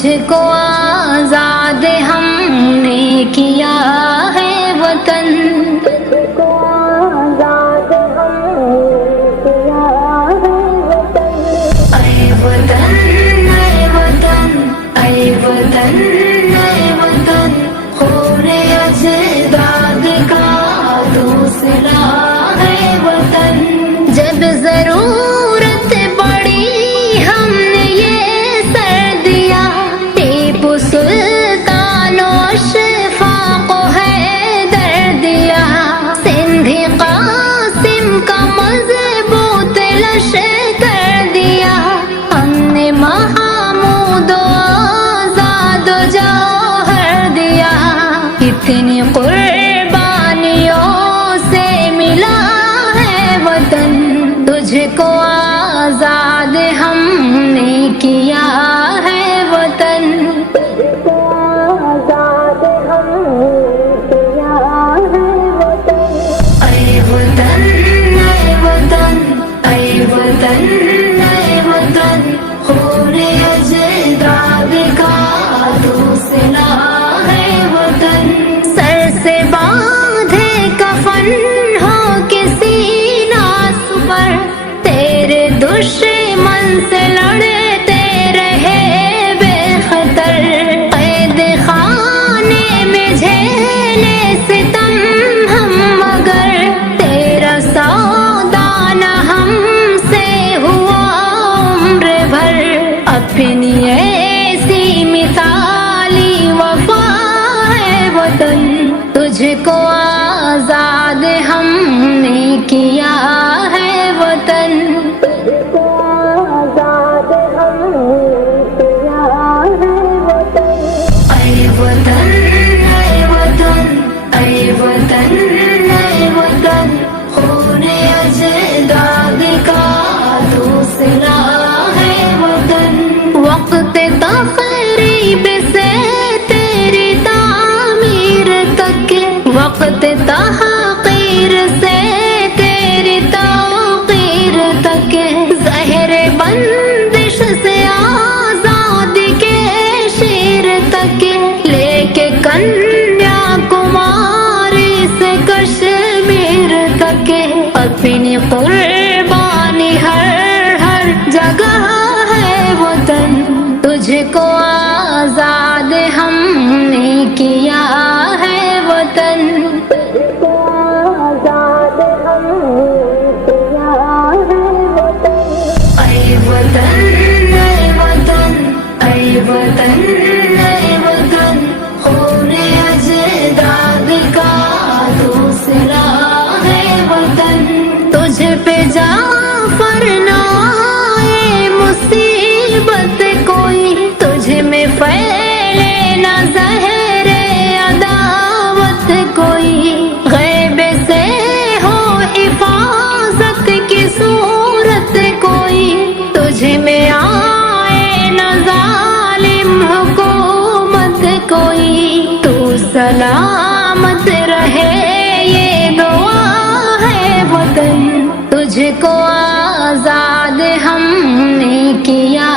تجھ کو آزاد ہم نے کیا ہے وطن، تجھ کو آزاد ہم نے کیا ہے وطن۔ اے وطن اے وطن اے وطن اے وطن، خون اجداد کا دوسرا ہے وطن۔ جب ضرورت پڑی ہم نے یہ سر دیا، ٹیپو سلطان و اشفاق و حیدر دیا، سندھی قاسم کا مضبوط لشکر دیا، ہم نے محمود و آزاد و جوہر دیا، کتنی قربانیوں سے ملا ہے وطن، تجھ کو آزاد ہم نے کیا ہے وطن، تجھ کو آزاد ہم نے کیا ہے وطن۔ اے وطن اے وطن اے وطن اے وطن، خون اجداد کا دوسرا ہے وطن۔ سر سے باندھے کفن ہو کسی ناس پر، تیرے دشمن سے لڑتے رہے بے خطر، قید خانے میں جھیلے ستم ہم، مگر تیرا سودا نہ ہم سے ہوا عمر بھر، اپنی ایسی مثالی وفا ہے وطن، تجھ کو آزاد ہم نے کیا ہے وطن، تجھ کو آزاد ہم نے کیا ہے وطن۔ اے وطن اے وطن اے وطن اے وطن، خون اجداد کا دوسرا ہے وطن۔ وقت تقریب سے تیری تعمیر تک، وقت تحقیر سے تیری توقیر تک، زہر بندش سے آزادی کے شیر تک، لے کے کنیا کماری سے کشمیر تک، اپنی قربانی ہر جگہ ہے وطن، تجھ کو آزاد ہم نے کیا ہے وطن، تجھ کو آزاد ہم نے کیا ہے وطن۔ اے وطن اے وطن اے وطن اے وطن، خون اجداد کا دوسرا ہے وطن، تجھ پہ جعفر نہ آئے مصیبت کوئی، تجھ میں پھیلے نہ زہر عداوت کوئی، غیب سے ہو حفاظت کی صورت کوئی، تجھ میں آئے نہ ظالم حکومت کوئی، تو سلامت رہے یہ دعا ہے وطن، تجھ کو آزاد ہم نے کیا